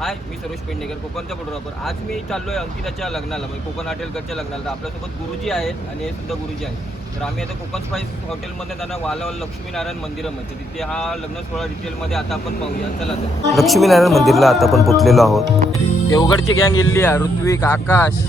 हाय मी सरोज पेंडेकर कोकणचा फोटोग्राफर आज मी चाललोय अंकिताच्या लग्नाला म्हणजे कोकण हॉटेलकडच्या लग्नाला. तर आपल्यासोबत गुरुजी आहेत आणि हे सुद्धा गुरुजी आहेत. तर आम्ही आता कोकण स्पाईस हॉटेलमध्ये त्यांना वालावाल लक्ष्मीनारायण मंदिरामध्ये तिथे हा लग्न सोहळा डिटेलमध्ये आता आपण पाहूया. चला तर. लक्ष्मीनारायण मंदिरला आता आपण पोचलेलो आहोत. देवगडची गँग इल्ली आहे ऋत्विक आकाश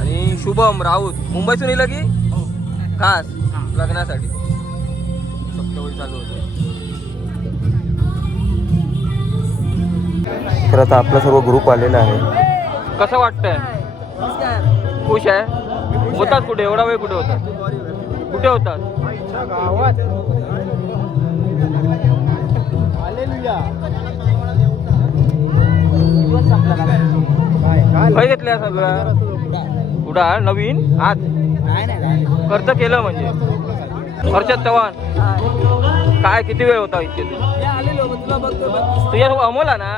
आणि शुभम राऊत. मुंबईतून येलं की? खास. लग्नासाठी. सप्तवडी चालू होते. तर आता आपला सर्व ग्रुप आलेला आहे. कसं वाटतंय? खुश आहे? होतात कुठे? एवढा वेळ कुठे होतात? कुठे होतात? काय घेतल्या सगळं? कुठं नवीन? आज? खर्च केलं म्हणजे? हर्षद चव्हाण. काय किती वेळ होता इथे? तू तुझ्या अमोल ना?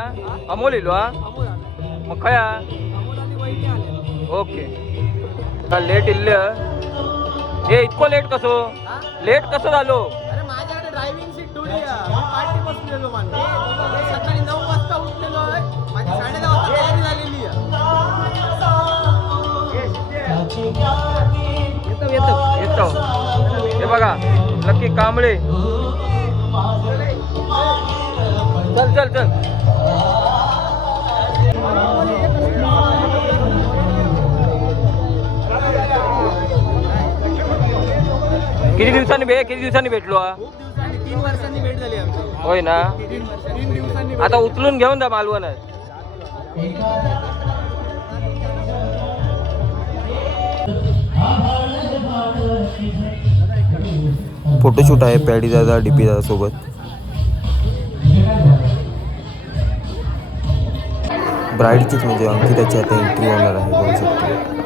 अमोल इलो हा मग खया. ओके. लेट इल्ल. हे इतकं लेट कसो? लेट कसं झालो? अरे माझ्याकडे ड्रायव्हिंग सीट ठेवली आहे. मी पार्टी बसलेलो मानतो सकाळी नऊ वाजता उठलेलो आहे. माझी साडे दहा वाजता तयारी झालेली आहे. येतो येतो. हे बघा लकी कांबळे. चल चल चल. किती दिवसांनी भे किती दिवसांनी भेटलो हा? तीन वर्षांनी भेट झाली आमची. होय ना? तीन दिवसांनी आता उचलून घेऊन जा मालवण फोटोशूट आहे पॅडी दादा डी पी दादा सोबत. ब्राईडचीच म्हणजे अंकिताची आता एंट्री होणार आहे बघू शकतो.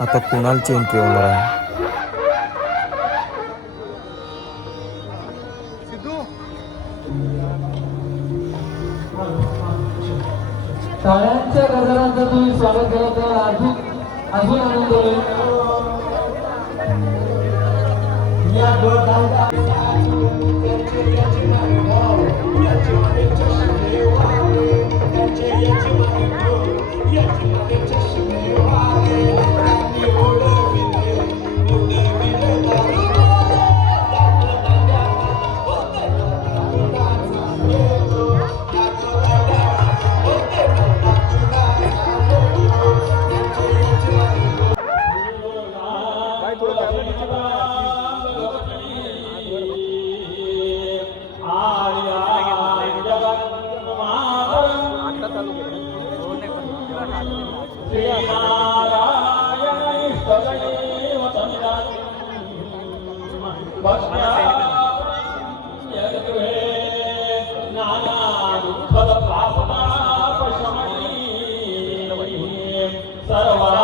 आता कुणालची एंट्री होणार आहे? टाळ्यांच्या गजरांचं तुम्ही स्वागत केलं तर अजून अजून आनंद होईल. आ Saya.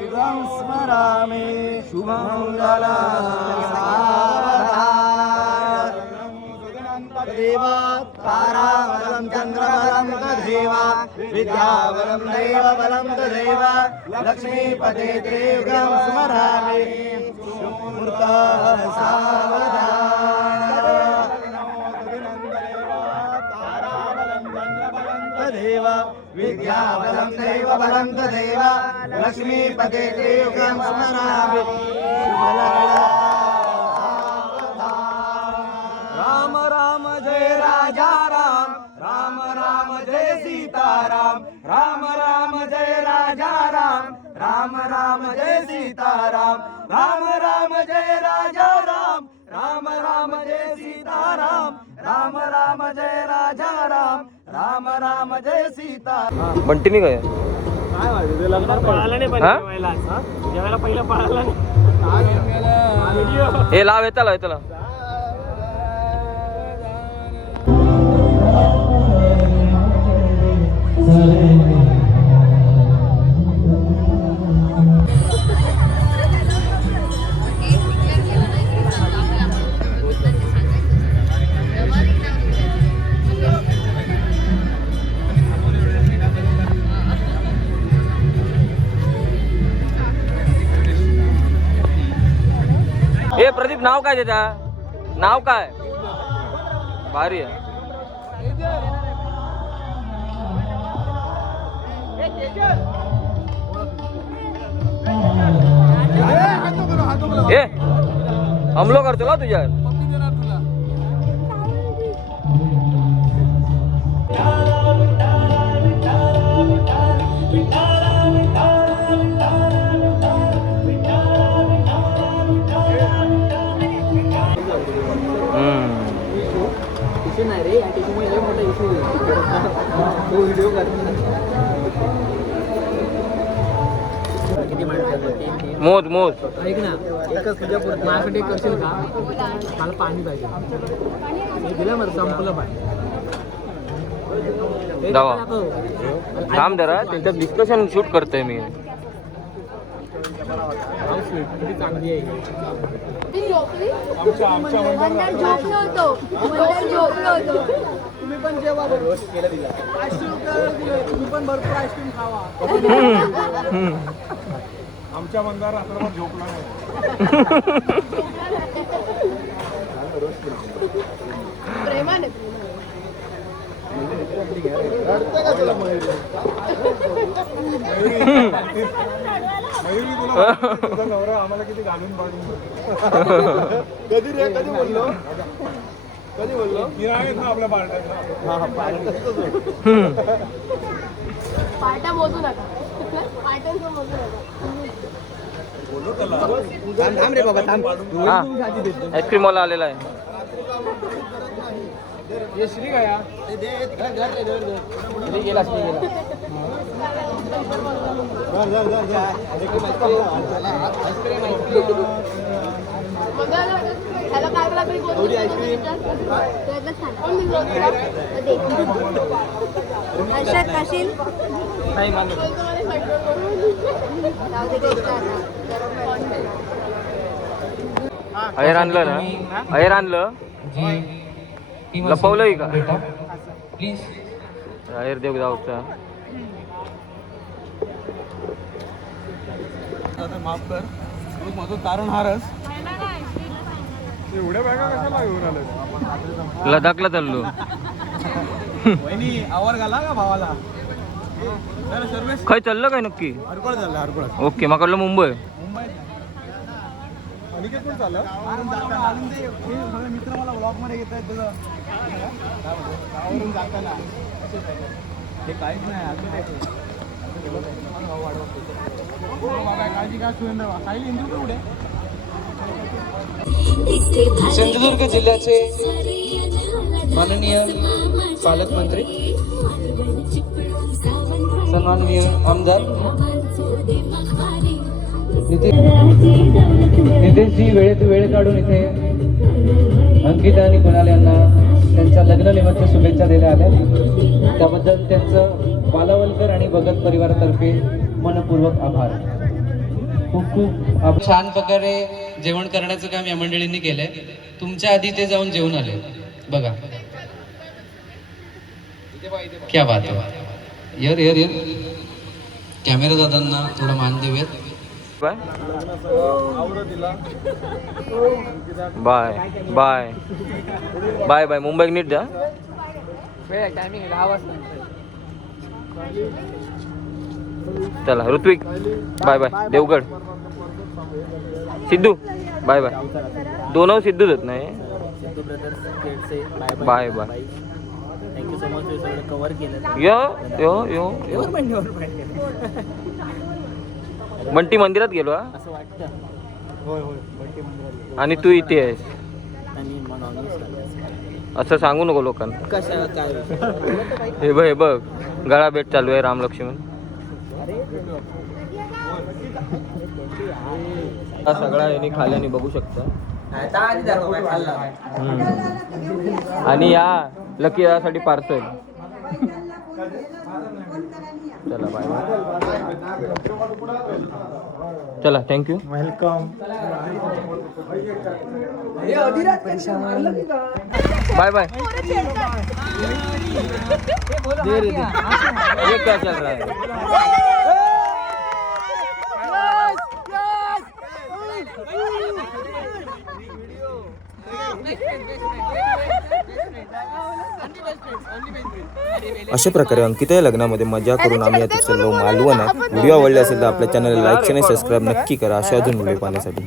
युगं स्मरामि। शुभमङ्गला देवा ताराबलं चन्द्रबलं तदेव विद्याबलं दैवबलं तदेव लक्ष्मीपते देवं युगं स्मरामि मूर्ता तथैव। विद्याबलं दैव बलं तदेव लक्ष्मीपते ते स्मरामि राम राम जय राजा राम राम राम जय सीताराम। राम राम जय राजा राम राम राम जय सीताराम। राम राम जय राजा राम राम राम जय सीताराम। राम राम जय राजा राम राम राम जय सीताराम बंटीनी काय हा? हे? लाव येताला येताला ए प्रदीप नाव काय त्याच्या? नाव काय? भारी आहे. ए हमलो करतो ना तुझ्या हम्म. मोज मोज. ऐक ना एकच तुझ्या माझ्यासाठी करशील का? मला पाणी पाहिजे. हे दिलं मला संपलं पाणी. थांब जरा त्यांच्यात डिस्कशन शूट करतोय मी हाऊ स्वीट, किती चांगली आहे वंदर झोपलो होतो वंदर झोपलो होतो तुम्ही पण जेवा आईस्क्रीम तुम्ही पण भरपूर आईस्क्रीम खावा आमच्या मंदार रात्रभर झोपला नाही. प्रेमाने. कधी रे कधी बोललो? कधी बोललो आहेत ना आपल्या पार्ट्या मोजू नका पार्ट्यांचं मोजू नका थांब रे बाबा थांब. आईस्क्रीम वाला आलेला आहे. हर्षद काशील नाही जाऊ दे गोष्ट आता. अयर आणलं ना? अयर आणलं? लपवलंय का? अयर देव जाऊचा माफ कर. तू माझं तारण हारस. एवढ्या बॅगा कशाला घेऊन आले लडाखला चाललो. आवर घाला का भावाला? खय चाललं काय नक्की? ओके मग कळलं मुंबई. मुंबई? हे मित्र मला ब्लॉगमध्ये घेत आहेत गावावरून जाताना हे काहीच नाही अजून ते हो, काळजी काय सुरेंद्र साहिल इंदू कुठे? सिंधुदुर्ग जिल्ह्याचे माननीय पालकमंत्री सन्माननीय आमदार नितीनजी वेळेत वेळ काढून इथे अंकिता आणि कुणाल यांना त्यांच्या लग्न लेवलच्या शुभेच्छा दिल्या आल्या. त्याबद्दल त्यांचं बालावलकर आणि भगत परिवारातर्फे मनपूर्वक आभार. खूप खूप छान प्रकारे जेवण करण्याचं काम या मंडळींनी केलंय. तुमच्या आधी ते जाऊन जेवून आले. बघा. क्या बात आहे यर यर यर. कॅमेरा दादांना थोडं मान देऊयात. Bye. Bye bye. Bye Mumbai नीट वाजता चला Rutvik. Bye bye. Devgad. Siddhu. Bye bye. दोन सिद्धूच आहेत नाही bye bye. Thank you so much cover केलं. यो यो यो बंटी मंदिरात गेलो हा? असं वाटतं. होय होय बंटी मंदिरात आणि तू इथे आहेस? आणि मग नॉनव्हेज असं. सांगू नको लोकांना. कशा काय हे बघ हे बघ गळा भेट चालू आहे राम लक्ष्मण हा सगळा यांनी खाल्याने बघू शकता. आणि या लकी यासाठी पार्सल. चला बाय चला थँक्यू वेलकम बाय बाय ये क्या चल रहा है. अशा प्रकारे अंकिता या लग्नामध्ये मजा करून आम्ही आता चाललो मालवणात. व्हिडिओ आवडले असेल तर आपल्या चॅनलला लाईक आणि सबस्क्राईब नक्की करा. अशा अजून व्हिडिओ पाहण्यासाठी.